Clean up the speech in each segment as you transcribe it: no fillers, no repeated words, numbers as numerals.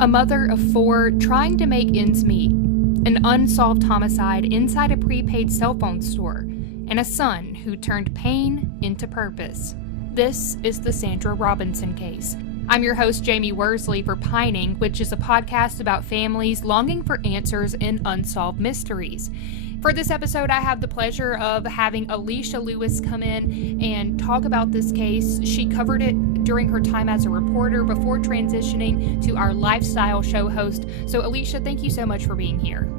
A mother of 4 trying to make ends meet, an unsolved homicide inside a prepaid cell phone store, and a son who turned pain into purpose. This is the Sandra Robinson case. I'm your host, Jamie Worsley, for PINING, which is a podcast about families longing for answers in unsolved mysteries. For this episode, I have the pleasure of having Alicia Lewis come in and talk about this case. She covered it during her time as a reporter before transitioning to our lifestyle show host. So Alicia, thank you so much for being here.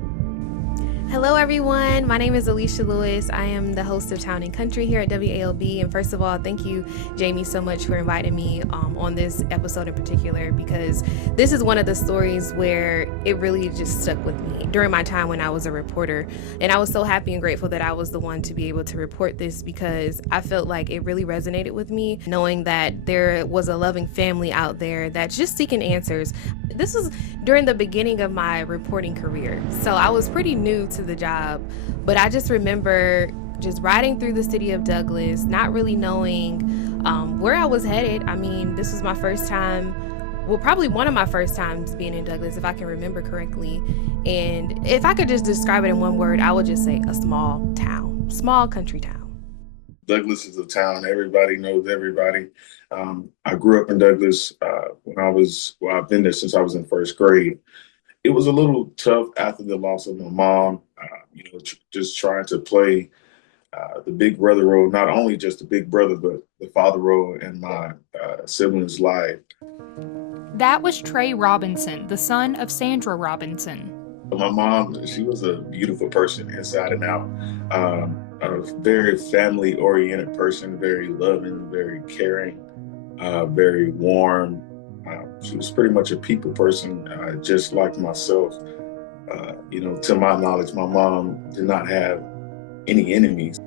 Hello, everyone. My name is Alicia Lewis. I am the host of Town and Country here at WALB. And first of all, thank you, Jamie, so much for inviting me on this episode in particular, because this is one of the stories where it really just stuck with me during my time when I was a reporter. And I was so happy and grateful that I was the one to be able to report this, because I felt like it really resonated with me, knowing that there was a loving family out there that's just seeking answers. This was during the beginning of my reporting career, so I was pretty new to the job, but I just remember just riding through the city of Douglas, not really knowing where I was headed. I mean, this was my first time, well, probably one of my first times being in Douglas, if I can remember correctly. And if I could just describe it in one word, I would just say a small town, small country town. Douglas is a town. Everybody knows everybody. I grew up in Douglas I've been there since I was in first grade. It was a little tough after the loss of my mom, just trying to play the big brother role, not only just the big brother, but the father role in my siblings' life. That was Trey Robinson, the son of Sandra Robinson. My mom, she was a beautiful person inside and out. A very family-oriented person, very loving, very caring, very warm. She was pretty much a people person, just like myself. To my knowledge, my mom did not have any enemies.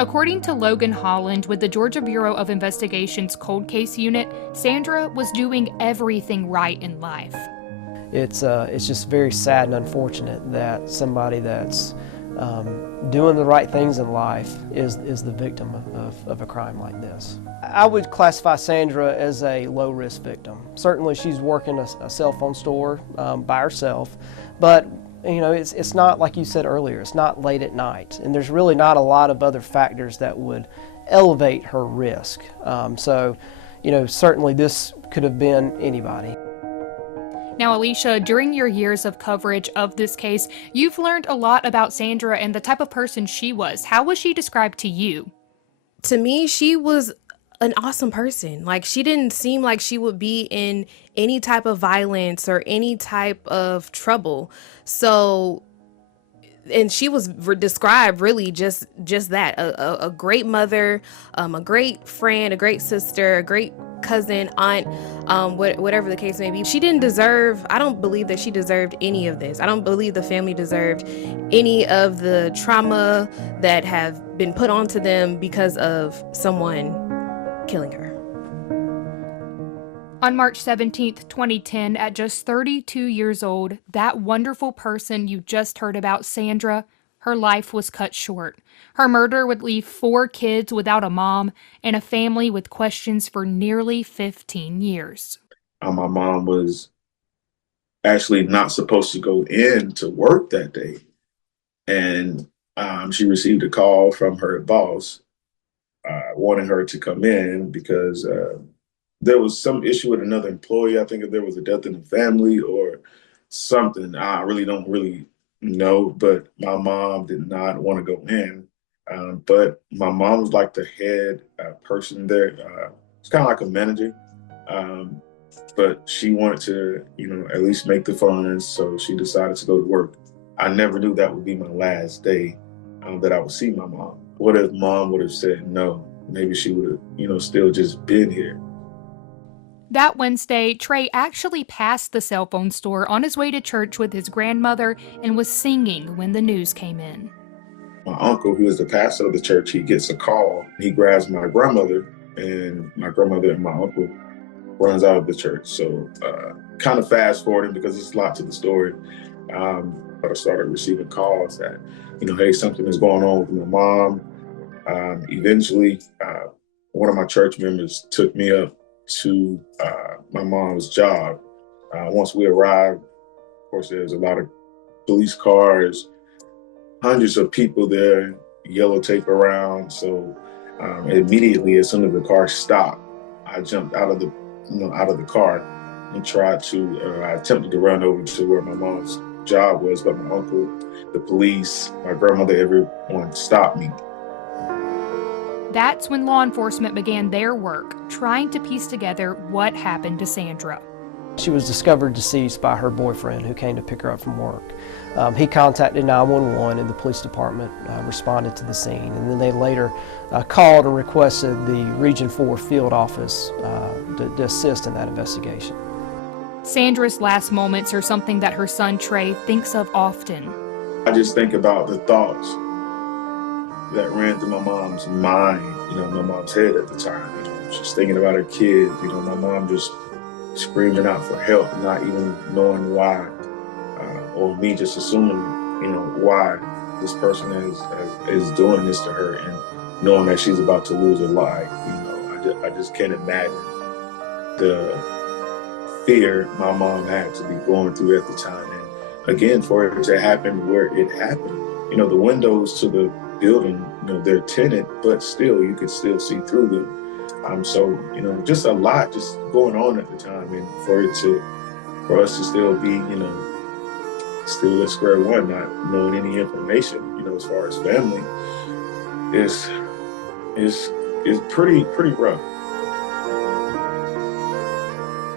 According to Logan Holland with the Georgia Bureau of Investigation's Cold Case Unit, Sandra was doing everything right in life. It's just very sad and unfortunate that somebody that's doing the right things in life is the victim of a crime like this. I would classify Sandra as a low-risk victim. Certainly she's working a cell phone store by herself, but it's not, like you said earlier, it's not late at night, and there's really not a lot of other factors that would elevate her risk. Certainly this could have been anybody. Now, Alicia, during your years of coverage of this case, you've learned a lot about Sandra and the type of person she was. How was she described to you? To me, she was an awesome person. Like, she didn't seem like she would be in any type of violence or any type of trouble. So, and she was described really just that, a great mother, a great friend, a great sister, a great cousin, aunt, whatever the case may be. She didn't deserve, I don't believe that she deserved any of this. I don't believe the family deserved any of the trauma that have been put onto them because of someone killing her. On March 17th, 2010, at just 32 years old, that wonderful person you just heard about, Sandra, her life was cut short. Her murder would leave 4 kids without a mom and a family with questions for nearly 15 years. My mom was actually not supposed to go in to work that day. And she received a call from her boss wanting her to come in because there was some issue with another employee. I think if there was a death in the family or something. I really don't know, but my mom did not want to go in. But my mom was like the head person there. It's kind of like a manager. But she wanted to, at least make the funds. So she decided to go to work. I never knew that would be my last day that I would see my mom. What if mom would have said no? Maybe she would have, still just been here. That Wednesday, Trey actually passed the cell phone store on his way to church with his grandmother and was singing when the news came in. My uncle, who is the pastor of the church, he gets a call. He grabs my grandmother, and my grandmother and my uncle runs out of the church. So kind of fast forwarding because there's a lot to the story. But I started receiving calls that, hey, something is going on with my mom. Eventually, one of my church members took me up to my mom's job Once we arrived, of course, there's a lot of police cars, hundreds of people there, yellow tape around. So immediately, as soon as the car stopped, I jumped out of the car and I attempted to run over to where my mom's job was, but my uncle, the police, my grandmother, everyone stopped me. That's when law enforcement began their work, trying to piece together what happened to Sandra. She was discovered deceased by her boyfriend who came to pick her up from work. He contacted 911 and the police department responded to the scene. And then they later called or requested the Region 4 field office to assist in that investigation. Sandra's last moments are something that her son Trey thinks of often. I just think about the thoughts that ran through my mom's mind, my mom's head at the time. She's thinking about her kids, my mom just screaming out for help, not even knowing why, or me just assuming, why this person is doing this to her, and knowing that she's about to lose her life. I just can't imagine the fear my mom had to be going through at the time. And again, for it to happen where it happened, the windows to the building, they're tinted, but still, you could still see through them. So, just a lot just going on at the time, and for us to still be, still at square one, not knowing any information, as far as family, is pretty rough.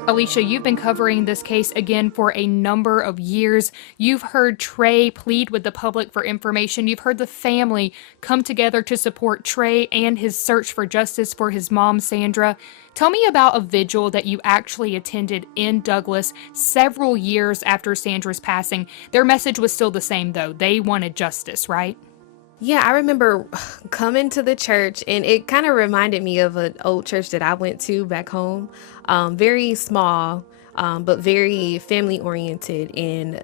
Alicia, you've been covering this case again for a number of years. You've heard Trey plead with the public for information. You've heard the family come together to support Trey and his search for justice for his mom, Sandra. Tell me about a vigil that you actually attended in Douglas several years after Sandra's passing. Their message was still the same, though. They wanted justice, right? Yeah, I remember coming to the church, and it kind of reminded me of an old church that I went to back home. Very small, but very family oriented. And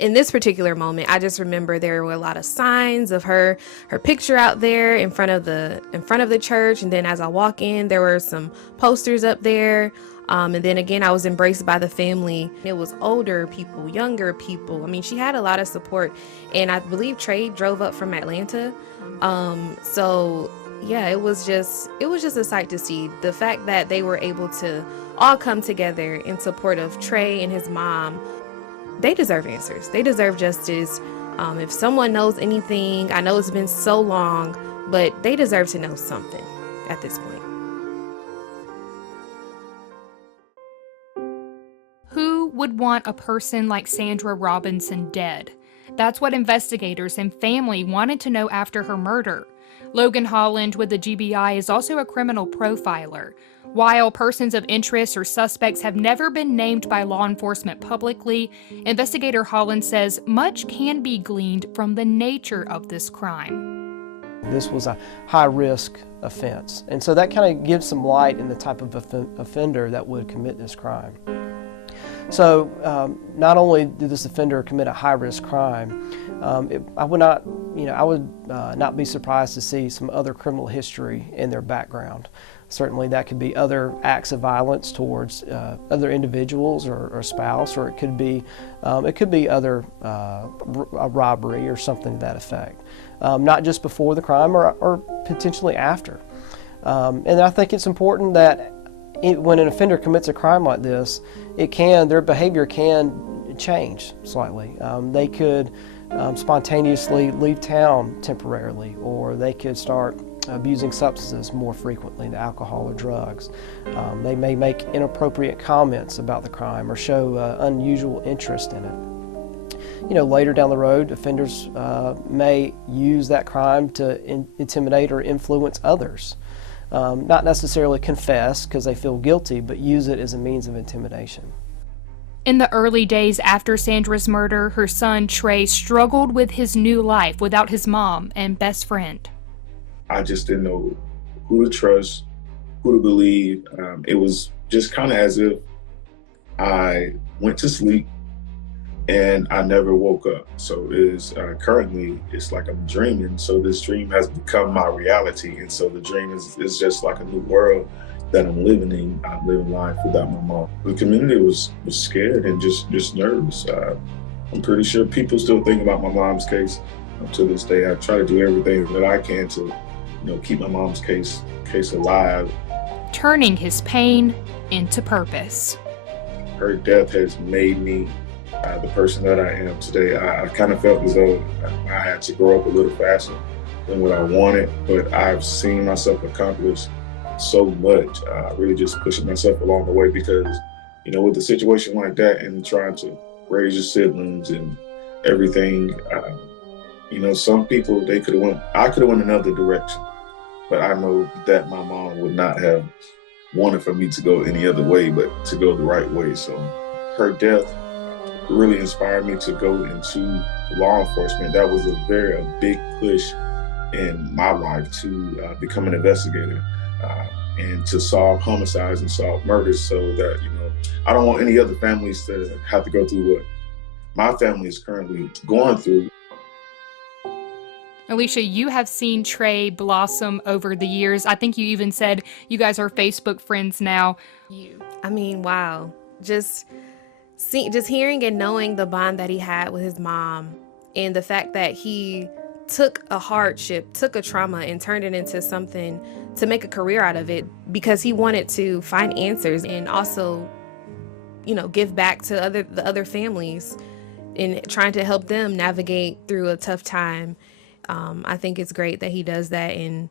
in this particular moment, I just remember there were a lot of signs of her picture out there in front of the church. And then as I walk in, there were some posters up there. And then again, I was embraced by the family. It was older people, younger people. I mean, she had a lot of support, and I believe Trey drove up from Atlanta. So yeah, it was just a sight to see. The fact that they were able to all come together in support of Trey and his mom. They deserve answers. They deserve justice. If someone knows anything, I know it's been so long, but they deserve to know something at this point. Who would want a person like Sandra Robinson dead? That's what investigators and family wanted to know after her murder. Logan Holland with the GBI is also a criminal profiler. While persons of interest or suspects have never been named by law enforcement publicly, investigator Holland says much can be gleaned from the nature of this crime. This was a high-risk offense, and so that kind of gives some light in the type of offender that would commit this crime. So not only did this offender commit a high-risk crime, I would not be surprised to see some other criminal history in their background. Certainly that could be other acts of violence towards other individuals or spouse, or it could be other a robbery or something to that effect. Not just before the crime or potentially after. And I think it's important that when an offender commits a crime like this, their behavior can change slightly. They could spontaneously leave town temporarily, or they could start abusing substances more frequently, the alcohol or drugs. They may make inappropriate comments about the crime or show unusual interest in it. Later down the road, offenders may use that crime to intimidate or influence others. Not necessarily confess because they feel guilty, but use it as a means of intimidation. In the early days after Sandra's murder, her son Trey struggled with his new life without his mom and best friend. I just didn't know who to trust, who to believe. It was just kind of as if I went to sleep and I never woke up. So currently it's like I'm dreaming. So this dream has become my reality. And so the dream is just like a new world that I'm living life without my mom. The community was scared and just nervous. I'm pretty sure people still think about my mom's case to this day. I try to do everything that I can to, keep my mom's case alive. Turning his pain into purpose. Her death has made me the person that I am today. I kind of felt as though I had to grow up a little faster than what I wanted, but I've seen myself accomplish so much, really just pushing myself along the way because, with a situation like that and trying to raise your siblings and everything, some people, I could have went another direction, but I know that my mom would not have wanted for me to go any other way, but to go the right way. So her death really inspired me to go into law enforcement. That was a big push in my life to become an investigator and to solve homicides and solve murders, so that I don't want any other families to have to go through what my family is currently going through. Alicia, you have seen Trey blossom over the years. I think you even said you guys are Facebook friends now. Wow. Just hearing and knowing the bond that he had with his mom, and the fact that he took a hardship, took a trauma, and turned it into something to make a career out of it because he wanted to find answers and also, give back to the other families and trying to help them navigate through a tough time. I think it's great that he does that, and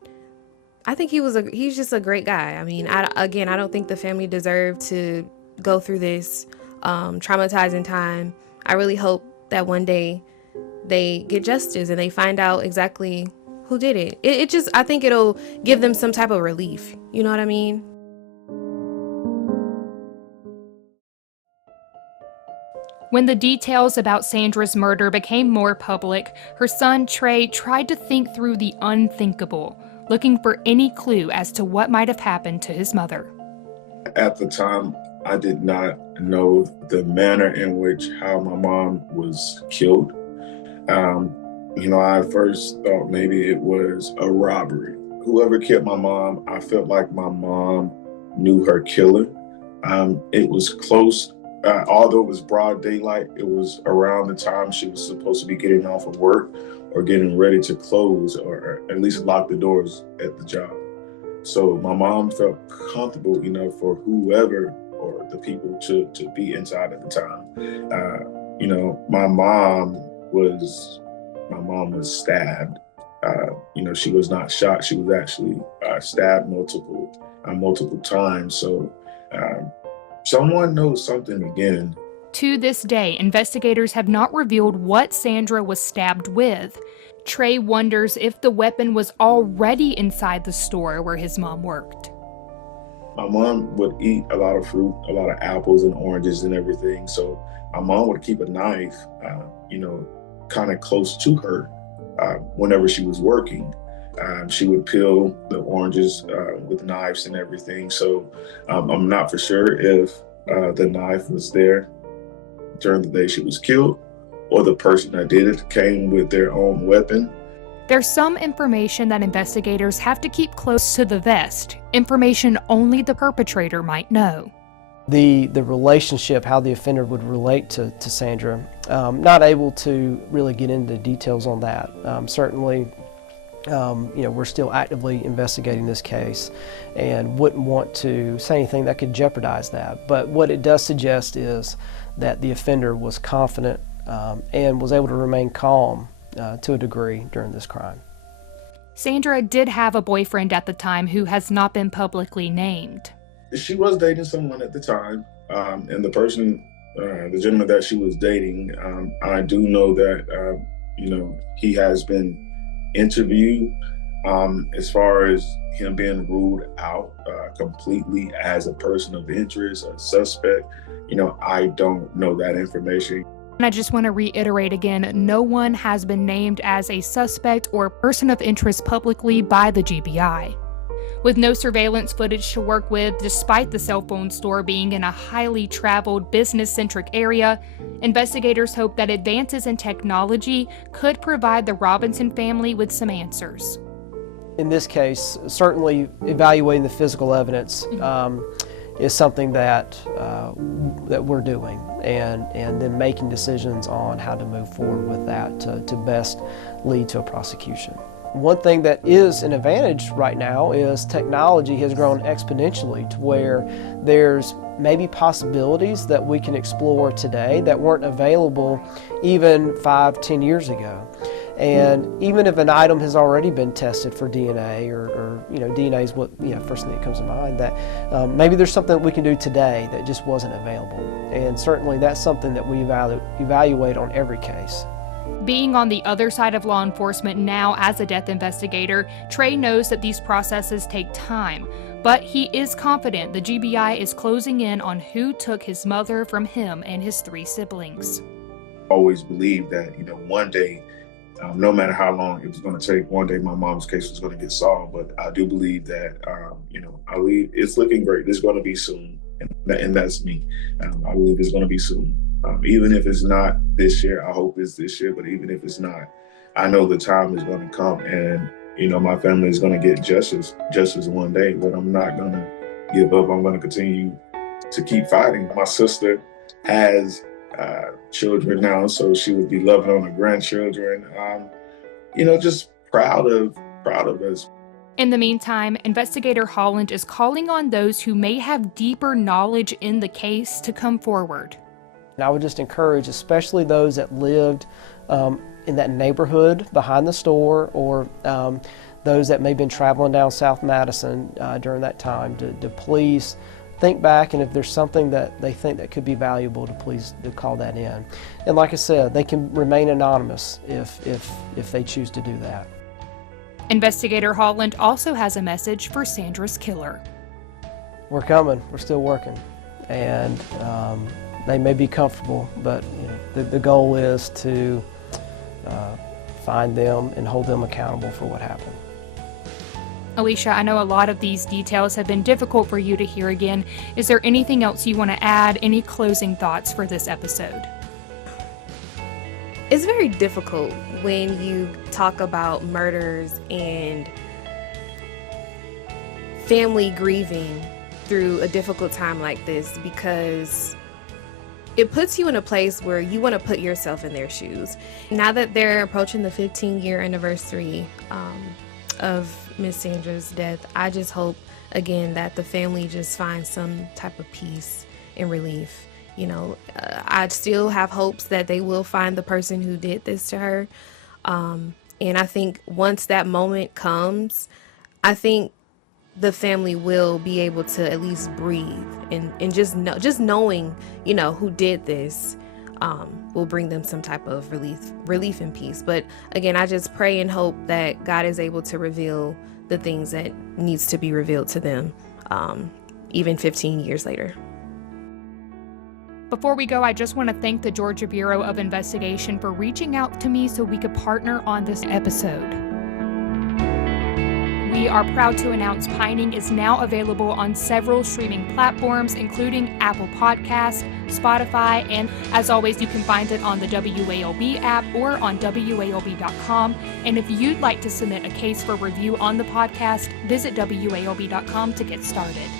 I think he's just a great guy. I don't think the family deserved to go through this traumatizing time. I really hope that one day they get justice and they find out exactly who did it. I think it'll give them some type of relief. You know what I mean? When the details about Sandra's murder became more public, her son Trey tried to think through the unthinkable, looking for any clue as to what might have happened to his mother. At the time, I did not know the manner in which how my mom was killed. I first thought maybe it was a robbery. Whoever killed my mom, I felt like my mom knew her killer. It was close. Although it was broad daylight, it was around the time she was supposed to be getting off of work or getting ready to close or at least lock the doors at the job. So my mom felt comfortable, for whoever or the people to be inside at the time. My mom was stabbed. She was not shot. She was actually stabbed multiple times. So someone knows something again. To this day, investigators have not revealed what Sandra was stabbed with. Trey wonders if the weapon was already inside the store where his mom worked. My mom would eat a lot of fruit, a lot of apples and oranges and everything. So my mom would keep a knife, kind of close to her whenever she was working. She would peel the oranges with knives and everything. So I'm not for sure if the knife was there during the day she was killed, or the person that did it came with their own weapon. There's some information that investigators have to keep close to the vest, information only the perpetrator might know. The relationship, how the offender would relate to Sandra, not able to really get into details on that. Certainly, we're still actively investigating this case and wouldn't want to say anything that could jeopardize that. But what it does suggest is that the offender was confident and was able to remain calm to a degree during this crime. Sandra did have a boyfriend at the time who has not been publicly named. She was dating someone at the time, and the person, the gentleman that she was dating, I do know that, he has been interviewed. As far as him being ruled out completely as a person of interest, a suspect, I don't know that information. And I just want to reiterate again, no one has been named as a suspect or person of interest publicly by the GBI. With no surveillance footage to work with, despite the cell phone store being in a highly traveled, business-centric area, investigators hope that advances in technology could provide the Robinson family with some answers. In this case, certainly evaluating the physical evidence is something that we're doing, and then making decisions on how to move forward with that to best lead to a prosecution. One thing that is an advantage right now is technology has grown exponentially to where there's maybe possibilities that we can explore today that weren't available even 5-10 years ago. And even if an item has already been tested for DNA, or DNA is what first thing that comes to mind, that maybe there's something that we can do today that just wasn't available. And certainly that's something that we evaluate on every case. Being on the other side of law enforcement now as a death investigator, Trey knows that these processes take time, but he is confident the GBI is closing in on who took his mother from him and his 3 siblings. I always believed that, one day, no matter how long it was going to take, one day my mom's case was going to get solved. But I do believe that, I believe it's looking great. It's going to be soon. And that's me. I believe it's going to be soon. Even if it's not this year, I hope it's this year. But even if it's not, I know the time is going to come, and, my family is going to get justice one day. But I'm not going to give up. I'm going to continue to keep fighting. My sister has children now, so she would be loving on her grandchildren. Just proud of us. In the meantime, Investigator Holland is calling on those who may have deeper knowledge in the case to come forward. And I would just encourage, especially those that lived in that neighborhood behind the store, or those that may have been traveling down South Madison during that time, to please think back, and if there's something that they think that could be valuable, to call that in. And like I said, they can remain anonymous if they choose to do that. Investigator Holland also has a message for Sandra's killer. We're coming. We're still working. And they may be comfortable, but the goal is to find them and hold them accountable for what happened. Alicia, I know a lot of these details have been difficult for you to hear again. Is there anything else you want to add? Any closing thoughts for this episode? It's very difficult when you talk about murders and family grieving through a difficult time like this, because it puts you in a place where you want to put yourself in their shoes. Now that they're approaching the 15-year anniversary of Miss Sandra's death, I just hope, again, that the family just finds some type of peace and relief. I still have hopes that they will find the person who did this to her. And I think once that moment comes, I think the family will be able to at least breathe, and just knowing, who did this will bring them some type of relief and peace. But again, I just pray and hope that God is able to reveal the things that needs to be revealed to them, even 15 years later. Before we go, I just want to thank the Georgia Bureau of Investigation for reaching out to me so we could partner on this episode. We are proud to announce PINING is now available on several streaming platforms, including Apple Podcasts, Spotify, and as always, you can find it on the WALB app or on WALB.com. And if you'd like to submit a case for review on the podcast, visit WALB.com to get started.